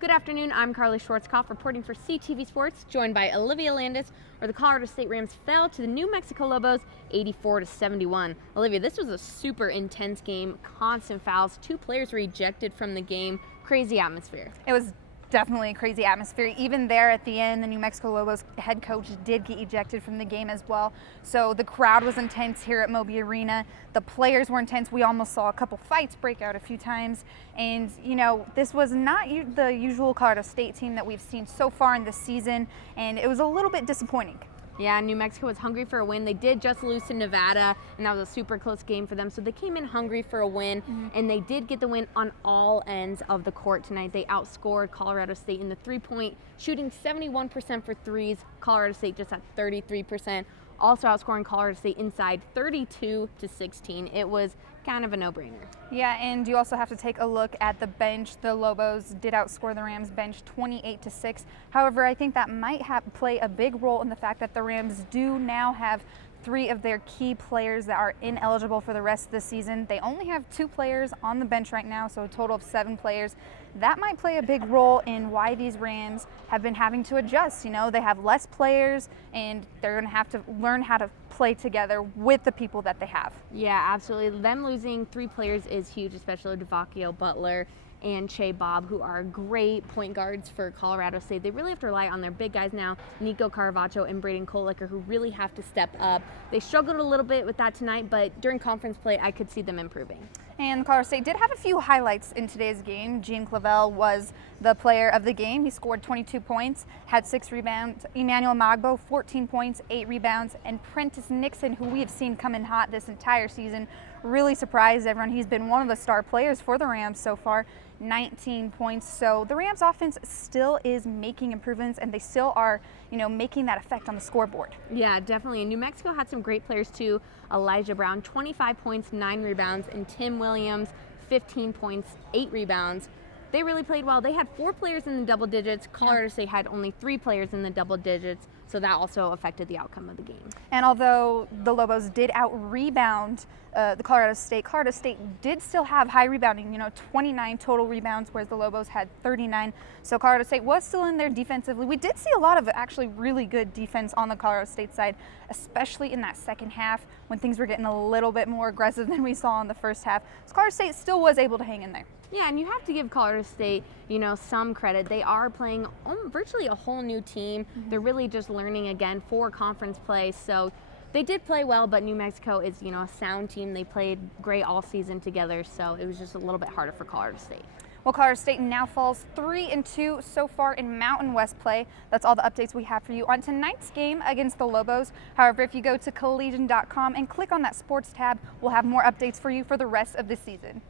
Good afternoon, I'm Karlee Schwartzkopf reporting for CTV Sports, joined by Olivia Landis, where the Colorado State Rams fell to the New Mexico Lobos 84-71. Olivia, this was a super intense game, constant fouls, 2 players were ejected from the game, crazy atmosphere. It was definitely a crazy atmosphere. Even there at the end, the New Mexico Lobos head coach did get ejected from the game as well. So the crowd was intense here at Moby Arena. The players were intense. We almost saw a couple fights break out a few times. And, you know, this was not the usual Colorado State team that we've seen so far in the season, and it was a little bit disappointing. Yeah, New Mexico was hungry for a win. They did just lose to Nevada, and that was a super close game for them. So they came in hungry for a win, and they did get the win on all ends of the court tonight. They outscored Colorado State in the three-point, shooting 71% for threes. Colorado State just at 33%. Also outscoring Colorado State inside 32-16. It was kind of a no-brainer. Yeah, and you also have to take a look at the bench. The Lobos did outscore the Rams bench 28-6. However, I think that might play a big role in the fact that the Rams do now have 3 of their key players that are ineligible for the rest of the season. They only have 2 players on the bench right now, so a total of 7 players. That might play a big role in why these Rams have been having to adjust. You know, they have less players, and they're going to have to learn how to play together with the people that they have. Yeah, absolutely. Them losing 3 players is huge, especially Devakio Butler and Che Bob, who are great point guards for Colorado State. They really have to rely on their big guys now, Nico Caravaggio and Braden Koliker, who really have to step up. They struggled a little bit with that tonight, but during conference play, I could see them improving. And Colorado State did have a few highlights in today's game. Gene Clavel was the player of the game. He scored 22 points, had 6 rebounds. Emmanuel Magbo, 14 points, 8 rebounds. And Prentice Nixon, who we have seen come in hot this entire season, really surprised everyone. He's been one of the star players for the Rams so far, 19 points. So the Rams offense still is making improvements, and they still are, you know, making that effect on the scoreboard. Yeah, definitely. And New Mexico had some great players too. Elijah Brown, 25 points, 9 rebounds, and Tim Williams, 15 points, 8 rebounds. They really played well. They had 4 players in the double digits. Colorado State had only 3 players in the double digits, so that also affected the outcome of the game. And although the Lobos did out-rebound the Colorado State did still have high rebounding, 29 total rebounds, whereas the Lobos had 39. So Colorado State was still in there defensively. We did see a lot of actually really good defense on the Colorado State side, especially in that second half when things were getting a little bit more aggressive than we saw in the first half. So Colorado State still was able to hang in there. Yeah, and you have to give Colorado State, some credit. They are playing virtually a whole new team. They're really just learning again for conference play. So they did play well, but New Mexico is, a sound team. They played great all season together, so it was just a little bit harder for Colorado State. Well, Colorado State now falls 3-2 so far in Mountain West play. That's all the updates we have for you on tonight's game against the Lobos. However, if you go to collegian.com and click on that sports tab, we'll have more updates for you for the rest of the season.